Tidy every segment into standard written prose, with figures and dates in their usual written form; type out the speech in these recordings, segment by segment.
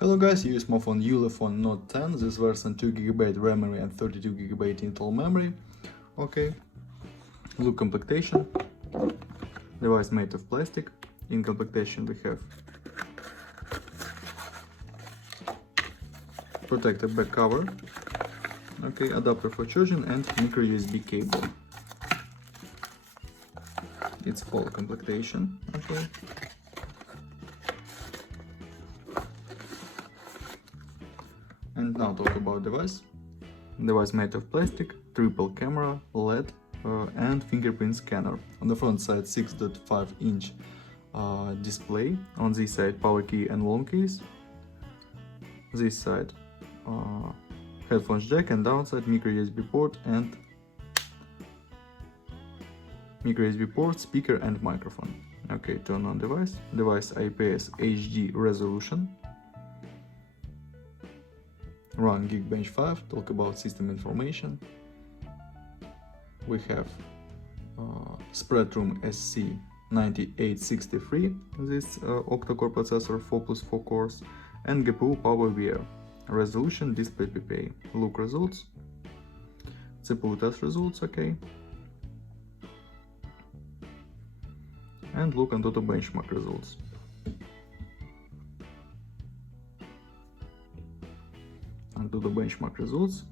Hello guys, use my phone Ulefone Note 10, this version 2GB memory and 32GB internal memory. Okay, look completion, device made of plastic. In completion we have protective back cover, okay, adapter for charging and micro USB cable. It's full completion, okay. And now talk about device. Device made of plastic, triple camera, LED and fingerprint scanner. On the front side 6.5-inch display. On this side power key and long keys. This side headphones jack, and downside micro USB port and speaker and microphone. Okay, turn on device. Device IPS HD resolution. Run Geekbench 5, talk about system information. We have Spreadroom SC9863, this octa-core processor, 4+4 cores, and GPU PowerVR. Resolution display PPA. Look results. CPU test results, okay. And look on total benchmark results. And to the benchmark results.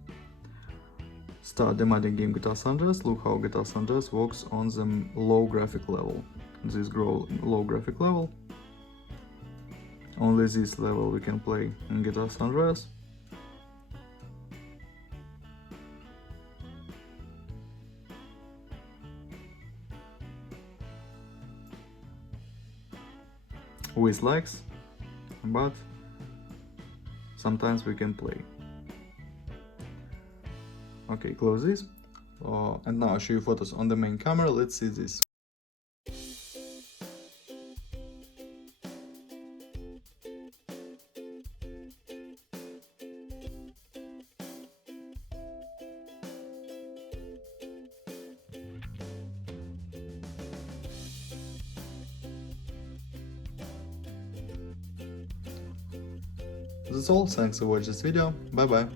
Start demanding game GTA San Andreas. Look how GTA San Andreas works on the low graphic level. This low graphic level. Only this level we can play in GTA San Andreas. With lags, but sometimes we can play. Okay, close this. And now I'll show you photos on the main camera. Let's see this. That's all, thanks for watching this video, bye bye.